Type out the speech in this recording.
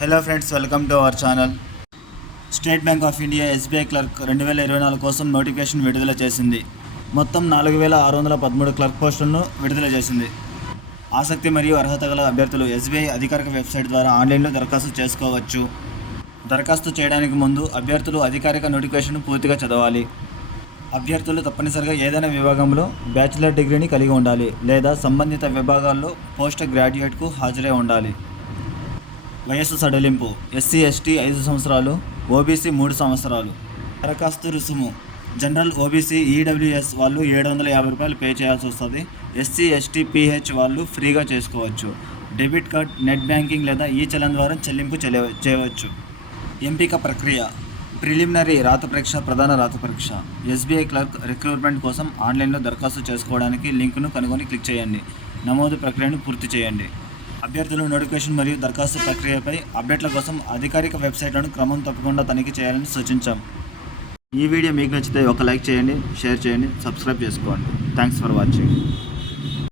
Hello friends, welcome to our channel. State bank of India SBI clerk 2024 కోసం notification విడుదల చేసింది. మొత్తం 4613 clerk పోస్టులను విడుదల చేసింది. ఆసక్తి మరియు అర్హత గల అభ్యర్థులు ఎస్బీఐ అధికారిక వెబ్సైట్ ద్వారా ఆన్లైన్లో దరఖాస్తు చేసుకోవచ్చు. దరఖాస్తు చేయడానికి ముందు అభ్యర్థులు అధికారిక నోటిఫికేషన్ పూర్తిగా చదవాలి. అభ్యర్థులు తప్పనిసరిగా ఏదైనా విభాగంలో బ్యాచిలర్ డిగ్రీని కలిగి ఉండాలి లేదా సంబంధిత విభాగాల్లో పోస్ట్ గ్రాడ్యుయేట్కు హాజరై ఉండాలి. వయస్సు సడలింపు: ఎస్సీ ఎస్టీ 5 సంవత్సరాలు, ఓబీసీ 3 సంవత్సరాలు. దరఖాస్తు రుసుము: జనరల్ ఓబీసీ ఈడబ్ల్యూఎస్ వాళ్ళు ₹750 పే చేయాల్సి వస్తుంది. ఎస్సీ ఎస్టీ పీహెచ్ వాళ్ళు ఫ్రీగా చేసుకోవచ్చు. డెబిట్ కార్డ్, నెట్ బ్యాంకింగ్ లేదా ఈ చలన్ ద్వారా చెల్లింపు చేయవచ్చు. ఎంపిక ప్రక్రియ: ప్రిలిమినరీ రాత పరీక్ష, ప్రధాన రాత పరీక్ష. ఎస్బీఐ క్లర్క్ రిక్రూట్మెంట్ కోసం ఆన్లైన్లో దరఖాస్తు చేసుకోవడానికి లింకును కనుగొని క్లిక్ చేయండి. నమోదు ప్రక్రియను పూర్తి చేయండి. అభ్యర్థులు నోటిఫికేషన్ మరియు దరఖాస్తు ప్రక్రియపై అప్డేట్ల కోసం అధికారిక వెబ్సైట్లను క్రమం తప్పకుండా తనిఖీ చేయాలని సూచించాం. ఈ వీడియో మీకు నచ్చితే ఒక లైక్ చేయండి, షేర్ చేయండి, సబ్స్క్రైబ్ చేసుకోండి. Thanks for watching.